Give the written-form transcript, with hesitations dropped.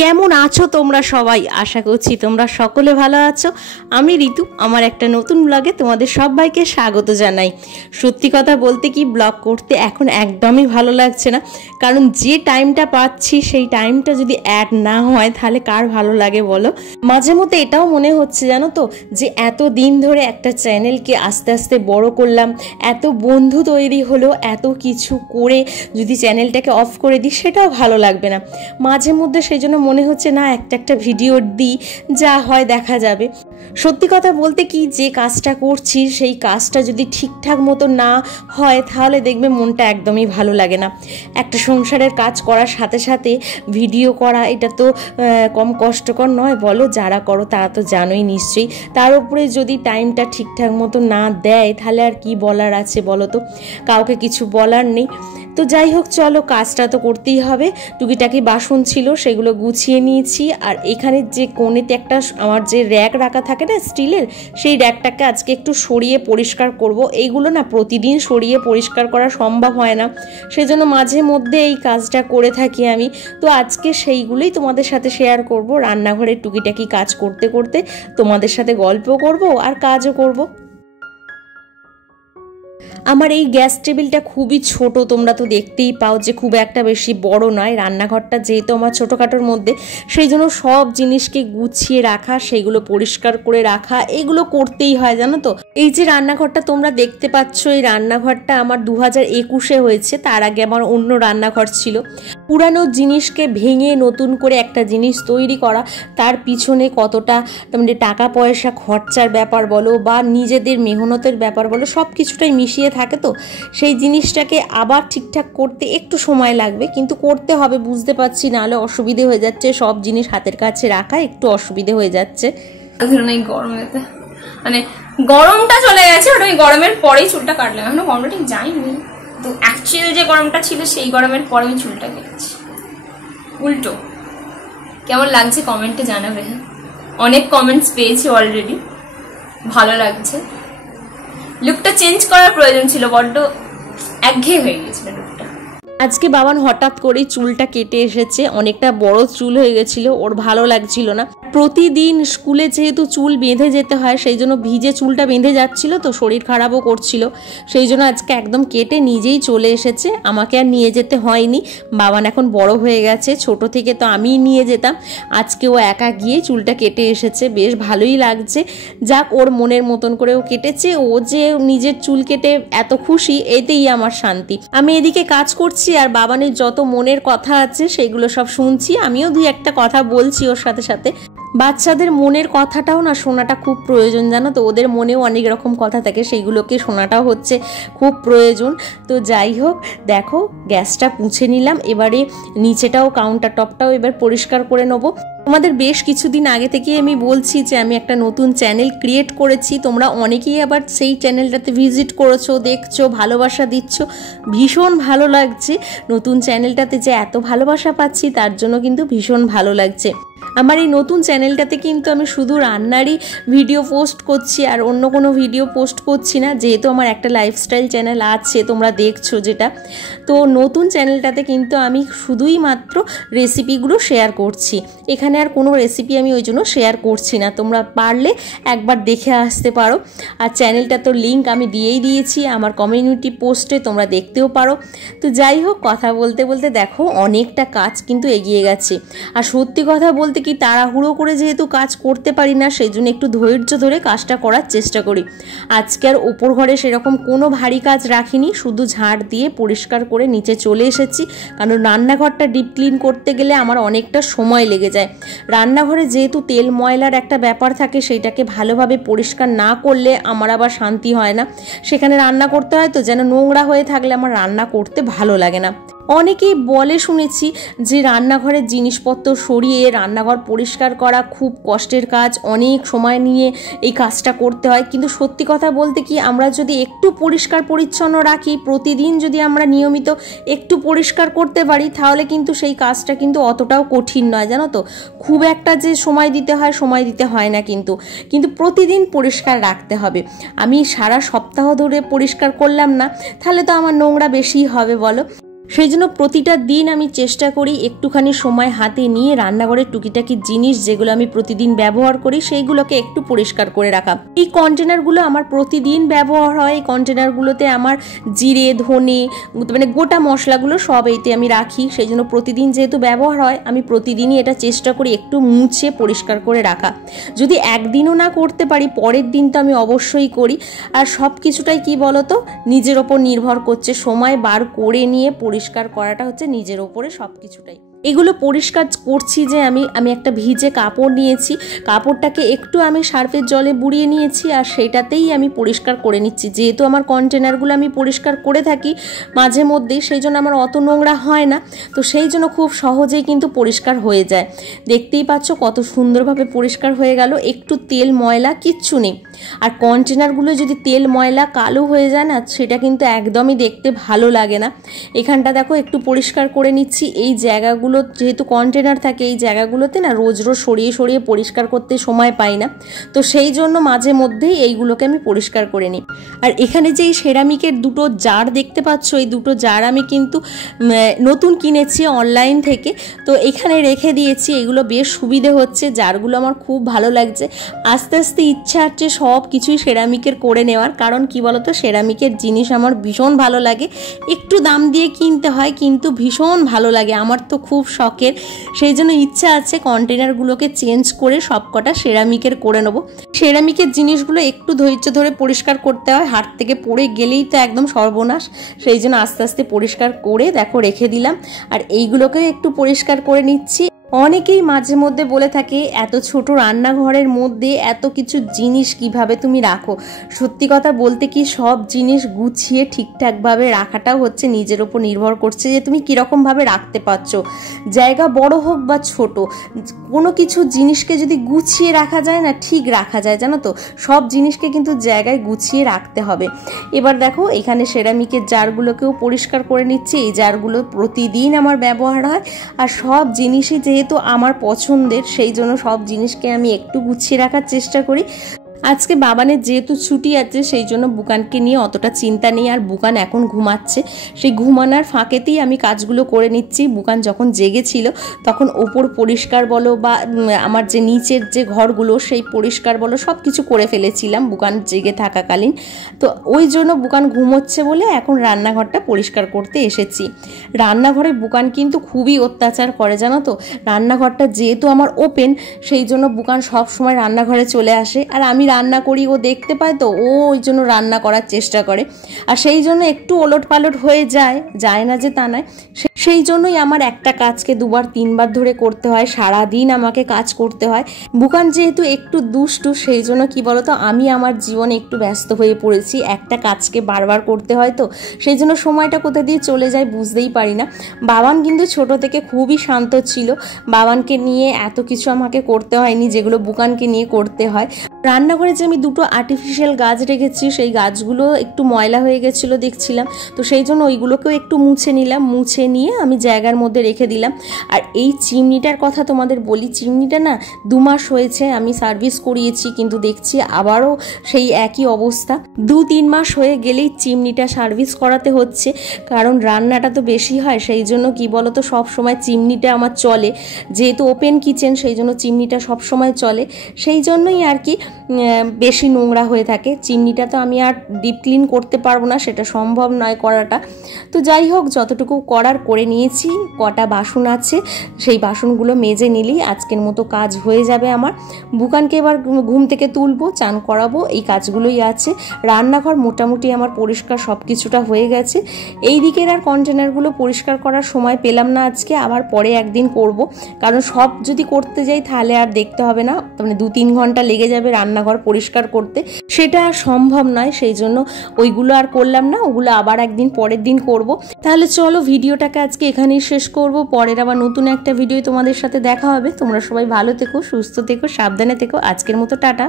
কেমন আছো তোমরা সবাই? আশা করছি তোমরা সকলে ভালো আছো। আমি ঋতু, আমার একটা নতুন ব্লগে তোমাদের সবাইকে স্বাগত জানাই। সত্যি কথা বলতে কি, ব্লগ করতে এখন একদমই ভালো লাগছে না, কারণ যে টাইমটা পাচ্ছি সেই টাইমটা যদি অ্যাড না হয় তাহলে কার ভালো লাগে বলো। মাঝে মধ্যে এটাও মনে হচ্ছে জানো তো, যে এত দিন ধরে একটা চ্যানেলকে আস্তে আস্তে বড় করলাম, এত বন্ধু তৈরি হলো, এত কিছু করে যদি চ্যানেলটাকে অফ করে দিই সেটাও ভালো লাগবে না। মাঝে মধ্যে সেই জন্য মনে হচ্ছে না, একটা ভিডিও দিই, যা হয় দেখা যাবে। সত্যি কথা বলতে কি, যে কাজটা করছি সেই কাজটা যদি ঠিকঠাক মতো না হয় তাহলে দেখবে মনটা একদমই ভালো লাগে না। একটা সংসারের কাজ করার সাথে সাথে ভিডিও করা, এটা তো কম কষ্টকর নয় বলো। যারা করো তারা তো জানোই নিশ্চয়ই। তার উপরে যদি টাইমটা ঠিকঠাক মতো না দেয় তাহলে আর কি বলার আছে বলো তো, কাউকে কিছু বলার নেই। তো যাই হোক, চলো, কাজটা তো করতেই হবে। টুকিটাকি বাসন ছিল সেগুলো গুছিয়ে নিয়েছি, আর এখানে যে কোণেতে একটা আমার যে র্যাক রাখা থাকে না স্টিলের, সেই র্যাকটাকে আজকে একটু সরিয়ে পরিষ্কার করব। এইগুলো না প্রতিদিন সরিয়ে পরিষ্কার করা সম্ভব হয় না, সেজন্য মাঝে মধ্যে এই কাজটা করে থাকি আমি। তো আজকে সেইগুলোই তোমাদের সাথে শেয়ার করব। রান্নাঘরের টুকিটাকি কাজ করতে করতে তোমাদের সাথে গল্প করব আর কাজও করব। আমার এই গ্যাস টেবিলটা খুবই ছোট, তোমরা তো দেখতেই পাও যে খুব একটা বেশি বড় নয়। রান্নাঘরটা যেহেতু আমার ছোটোখাটোর মধ্যে, সেই জন্য সব জিনিসকে গুছিয়ে রাখা, সেগুলো পরিষ্কার করে রাখা, এগুলো করতেই হয় জানো তো। এই যে রান্নাঘরটা তোমরা দেখতে পাচ্ছ, এই রান্নাঘরটা আমার 2021-এ হয়েছে। তার আগে আমার অন্য রান্নাঘর ছিল। পুরানো জিনিসকে ভেঙে নতুন করে একটা জিনিস তৈরি করা, তার পিছনে কতটা মানে টাকা পয়সা খরচার ব্যাপার বলো বা নিজেদের মেহনতের ব্যাপার বলো, সব কিছুটাই মিশিয়ে থাকে। তো সেই জিনিসটাকে আবার ঠিকঠাক করতে একটু সময় লাগবে, কিন্তু করতে হবে, বুঝতে পারছি, নাহলে অসুবিধে হয়ে যাচ্ছে। সব জিনিস হাতের কাছে রাখা একটু অসুবিধে হয়ে যাচ্ছে। গরমেতে মানে গরমটা চলে গেছে, ওটা আমি গরমের পরেই চুলটা কাটলাম। এখনো গরমটা ঠিক যায়নি, তো অ্যাকচুয়াল যে গরমটা ছিল সেই গরমের পরে আমি চুলটা কেটেছি উল্টো। কেমন লাগছে কমেন্টে জানাবে। অনেক কমেন্টস পেয়েছি অলরেডি, ভালো লাগছে। লুকটা চেঞ্জ করার প্রয়োজন ছিল, বড্ড একঘেয়ে হয়ে গিয়েছিল লুকটা। আজকে বাবান হঠাৎ করেই চুলটা কেটে এসেছে, অনেকটা বড় চুল হয়ে গেছিল, ওর ভালো লাগছিল না। প্রতিদিন স্কুলে যেহেতু চুল বেঁধে যেতে হয়, সেই জন্য ভিজে চুলটা বেঁধে যাচ্ছিল, তো শরীর খারাপও করছিল। সেই জন্য আজকে একদম কেটে নিজেই চলে এসেছে, আমাকে আর নিয়ে যেতে হয়নি। বাবান এখন বড় হয়ে গেছে, ছোট থেকে তো আমিই নিয়ে যেতাম। আজকে ও একা গিয়ে চুলটা কেটে এসেছে, বেশ ভালোই লাগছে। যাক, ওর মনের মতন করে ও কেটেছে। ও যে নিজের চুল কেটে এত খুশি, এতেই আমার শান্তি। আমি এদিকে কাজ করছি আর বাবানের যত মনের কথা আছে সেগুলো সব শুনছি। আমিও দুই একটা কথা বলছি ওর সাথে সাথে। বাচ্চাদের মনের কথাটাও না শোনাটা খুব প্রয়োজন জানো তো, ওদের মনেও অনেক রকম কথা থাকে, সেইগুলোকে শোনাটাও হচ্ছে খুব প্রয়োজন। তো যাই হোক, দেখো গ্যাসটা মুছে নিলাম, এবারে নিচেটাও কাউন্টার টপটাও এবার পরিষ্কার করে নেবো। তোমাদের বেশ কিছুদিন আগে থেকেই আমি বলছি যে আমি একটা নতুন চ্যানেল ক্রিয়েট করেছি। তোমরা অনেকেই আবার সেই চ্যানেলটাতে ভিজিট করেছো, দেখছো, ভালোবাসা দিচ্ছ, ভীষণ ভালো লাগছে। নতুন চ্যানেলটাতে যে এত ভালোবাসা পাচ্ছি তার জন্য কিন্তু ভীষণ ভালো লাগছে। আমার এই নতুন চ্যানেলটাতে কিন্তু আমি শুধু রান্নারই ভিডিও পোস্ট করছি, আর অন্য কোনো ভিডিও পোস্ট করছি না, যেহেতু আমার একটা লাইফস্টাইল চ্যানেল আছে তোমরা দেখছো যেটা। তো নতুন চ্যানেলটাতে কিন্তু আমি শুধুই মাত্র রেসিপিগুলো শেয়ার করছি। এখানে আর কোনো রেসিপি আমি ওই জন্য শেয়ার করছি না, তোমরা পারলে একবার দেখে আসতে পারো। আর চ্যানেলটা তো লিঙ্ক আমি দিয়েই দিয়েছি আমার কমিউনিটি পোস্টে, তোমরা দেখতেও পারো। তো যাই হোক, কথা বলতে বলতে দেখো অনেকটা কাজ কিন্তু এগিয়ে গেছে। আর সত্যি কথা বলতে কি, তাড়াহুড়ো করে যেহেতু কাজ করতে পারি না, সেই জন্য একটু ধৈর্য ধরে কাজটা করার চেষ্টা করি। আজকে আর ওপর ঘরে সেরকম কোনো ভারী কাজ রাখিনি, শুধু ঝাড় দিয়ে পরিষ্কার করে নিচে চলে এসেছি, কারণ রান্নাঘরটা ডিপ ক্লিন করতে গেলে আমার অনেকটা সময় লেগে যায়। রান্নাঘরে যেহেতু তেল ময়লার একটা ব্যাপার থাকে, সেইটাকে ভালোভাবে পরিষ্কার না করলে আমার আবার শান্তি হয় না। সেখানে রান্না করতে হয়, তো যেন নোংরা হয়ে থাকলে আমার রান্না করতে ভালো লাগে না। অনেকেই বলে শুনেছি যে রান্নাঘরের জিনিসপত্র সরিয়ে রান্নাঘর পরিষ্কার করা খুব কষ্টের কাজ, অনেক সময় নিয়ে এই কাজটা করতে হয়। কিন্তু সত্যি কথা বলতে কি, আমরা যদি একটু পরিষ্কার পরিচ্ছন্ন রাখি, প্রতিদিন যদি আমরা নিয়মিত একটু পরিষ্কার করতে পারি, তাহলে কিন্তু সেই কাজটা কিন্তু অতটাও কঠিন নয় জানো তো। খুব একটা যে সময় দিতে হয় না, কিন্তু প্রতিদিন পরিষ্কার রাখতে হবে। আমি সারা সপ্তাহ ধরে পরিষ্কার করলাম না, তাহলে তো আমার নোংরা বেশি হবে বলো। সেই জন্য প্রতিটা দিন আমি চেষ্টা করি একটুখানি সময় হাতে নিয়ে রান্নাঘরের টুকিটাকি জিনিস যেগুলো আমি প্রতিদিন ব্যবহার করি সেইগুলোকে একটু পরিষ্কার করে রাখা। এই কন্টেনারগুলো আমার প্রতিদিন ব্যবহার হয়। এই কন্টেনারগুলোতে আমার জিরে, ধনে, মানে গোটা মশলাগুলো সব এইতে আমি রাখি। সেই জন্য প্রতিদিন যেহেতু ব্যবহার হয় আমি প্রতিদিনই এটা চেষ্টা করি একটু মুছে পরিষ্কার করে রাখা। যদি একদিনও না করতে পারি পরের দিন তো আমি অবশ্যই করি। আর সব কিছুটাই কি বলতো নিজের ওপর নির্ভর করছে, সময় বার করে নিয়ে পরিষ্কার করাটা হচ্ছে নিজের ওপরে সব কিছুটাই। এগুলো পরিষ্কার করছি যে আমি একটা ভিজে কাপড় নিয়েছি, কাপড়টাকে একটু আমি সার্ফের জলে বুড়িয়ে নিয়েছি আর সেটাতেই আমি পরিষ্কার করে নিচ্ছি। যেহেতু আমার কন্টেনারগুলো আমি পরিষ্কার করে থাকি মাঝে মধ্যেই, সেই জন্য আমার অত নোংরা হয় না, তো সেই জন্য খুব সহজেই কিন্তু পরিষ্কার হয়ে যায়। দেখতেই পাচ্ছ কত সুন্দরভাবে পরিষ্কার হয়ে গেল, একটু তেল ময়লা কিচ্ছু নেই। আর কন্টেনারগুলো যদি তেল ময়লা কালো হয়ে যায় না সেটা কিন্তু একদমই দেখতে ভালো লাগে না। এখানটা দেখো একটু পরিষ্কার করে নিচ্ছি। এই জায়গাগুলো যেহেতু কন্টেনার থাকে এই জায়গাগুলোতে না রোজ রোজ সরিয়ে সরিয়ে পরিষ্কার করতে সময় পাই না, তো সেই জন্য মাঝে মধ্যেই এইগুলোকে আমি পরিষ্কার করে নিই। আর এখানে যে এই সেরামিকের দুটো জার দেখতে পাচ্ছ, এই দুটো জার আমি কিন্তু নতুন কিনেছি অনলাইন থেকে, তো এখানে রেখে দিয়েছি। এগুলো বেশ সুবিধে হচ্ছে, জারগুলো আমার খুব ভালো লাগছে। আস্তে আস্তে ইচ্ছা হচ্ছে সব কিছুই সেরামিকের করে নেওয়ার, কারণ কি বলতো সেরামিকের জিনিস আমার ভীষণ ভালো লাগে। একটু দাম দিয়ে কিনতে হয় কিন্তু ভীষণ ভালো লাগে, আমার তো খুব শখের। সেই জন্য ইচ্ছা আছে কন্টেনারগুলোকে চেঞ্জ করে সবকটা সেরামিকের করে নেবো। সেরামিকের জিনিসগুলো একটু ধৈর্য ধরে পরিষ্কার করতে হয়, হাত থেকে পড়ে গেলেই তো একদম সর্বনাশ। সেই জন্য আস্তে আস্তে পরিষ্কার করে দেখো রেখে দিলাম। আর এইগুলোকে একটু পরিষ্কার করে নিচ্ছি। অনেকেই মাঝে মধ্যে বলে থাকে এত ছোট রান্নাঘরের মধ্যে এত কিছু জিনিস কিভাবে তুমি রাখো। সত্যি কথা বলতে কি সব জিনিস গুছিয়ে ঠিকঠাকভাবে রাখাটাও হচ্ছে নিজের ওপর নির্ভর করছে যে তুমি কীরকমভাবে রাখতে পারছো। জায়গা বড় হোক বা ছোট, কোনো কিছু জিনিসকে যদি গুছিয়ে রাখা যায় না ঠিক রাখা যায়, জানো তো। সব জিনিসকে কিন্তু জায়গায় গুছিয়ে রাখতে হবে। এবার দেখো এখানে সেরামিকের জারগুলোকেও পরিষ্কার করে নিচ্ছি। এই জারগুলো প্রতিদিন আমার ব্যবহার হয় আর সব জিনিসই যেহেতু আমার পছন্দের সেই জন্য সব জিনিসকে আমি একটু গুছিয়ে রাখার চেষ্টা করি। আজকে বাবানের যেহেতু ছুটি আছে সেই জন্য বুকানকে নিয়ে অতটা চিন্তা নেই। আর বুকান এখন ঘুমাচ্ছে, সেই ঘুমানোর ফাঁকেতেই আমি কাজগুলো করে নিচ্ছি। বুকান যখন জেগেছিল তখন ওপর পরিষ্কার বলো বা আমার যে নিচের যে ঘরগুলো সেই পরিষ্কার বলো সব কিছু করে ফেলেছিলাম বুকান জেগে থাকাকালীন। তো ওই জন্য বুকান ঘুমোচ্ছে বলে এখন রান্নাঘরটা পরিষ্কার করতে এসেছি। রান্নাঘরে বুকান কিন্তু খুবই অত্যাচার করে, জানো তো। রান্নাঘরটা যেহেতু আমার ওপেন সেই জন্য বুকান সব সময় রান্নাঘরে চলে আসে, আর আমি রান্না করি ও দেখতে পায় তো ও ওই জন্য রান্না করার চেষ্টা করে। আর সেই জন্য একটু ওলট পালট হয়ে যায় না যে তা নয়। সেই জন্যই আমার একটা কাজকে দুবার তিনবার ধরে করতে হয়, সারাদিন আমাকে কাজ করতে হয়। বুকান যেহেতু একটু দুষ্টু সেই জন্য কি বলতো আমি আমার জীবনে একটু ব্যস্ত হয়ে পড়েছি। একটা কাজকে বারবার করতে হয় তো সেই জন্য সময়টা কোথা দিয়ে চলে যায় বুঝতেই পারি না। বাবান কিন্তু ছোট থেকে খুবই শান্ত ছিল, বাবানকে নিয়ে এত কিছু আমাকে করতে হয়নি যেগুলো বুকানকে নিয়ে করতে হয়। রান্নাঘরে যে আমি দুটো আর্টিফিশিয়াল গাছ রেখেছি সেই গাছগুলো একটু ময়লা হয়ে গেছিলো দেখছিলাম, তো সেই জন্য ওইগুলোকেও একটু মুছে নিলাম। মুছে নিয়ে আমি জায়গার মধ্যে রেখে দিলাম। আর এই চিমনিটার কথা তোমাদের বলি, চিমনিটা না 2 মাস হয়েছে আমি সার্ভিস করিয়েছি কিন্তু দেখছি আবারও সেই একই অবস্থা। 2-3 মাস হয়ে গেলেই চিমনিটা সার্ভিস করাতে হচ্ছে, কারণ রান্নাটা তো বেশি হয় সেই জন্য কি বলতো সব সময় চিমনিটা আমার চলে। যেহেতু ওপেন কিচেন সেই জন্য চিমনিটা সব সময় চলে, সেই জন্যই আর কি বেশি নোংরা হয়ে থাকে। চিমনিটা তো আমি আর ডিপ ক্লিন করতে পারবো না, সেটা সম্ভব নয় করাটা। তো যাই হোক যতটুকু করার করে নিয়েছি। কটা বাসন আছে সেই বাসনগুলো মেজে নিলেই আজকের মতো কাজ হয়ে যাবে আমার। বুকানকে এবার ঘুম থেকে তুলবো, চান করাবো, এই কাজগুলোই আছে। রান্নাঘর মোটামুটি আমার পরিষ্কার সব কিছুটা হয়ে গেছে। এই দিকের আর কন্টেনারগুলো পরিষ্কার করার সময় পেলাম না আজকে, আবার পরে একদিন করব, কারণ সব যদি করতে যাই তাহলে আর দেখতে হবে না, মানে 2-3 ঘন্টা লেগে যাবে রান্নাঘর পরিষ্কার করতে, সেটা আর সম্ভব নয়। সেই জন্য ওইগুলো আর করলাম না, ওগুলো আবার একদিন পরের দিন করব। তাহলে চলো ভিডিওটাকে আজকে এখানেই শেষ করব, পরের আবার নতুন একটা ভিডিও তোমাদের সাথে দেখা হবে। তোমরা সবাই ভালো থেকো, সুস্থ থেকো, সাবধানে থেকো। আজকের মতো টাটা।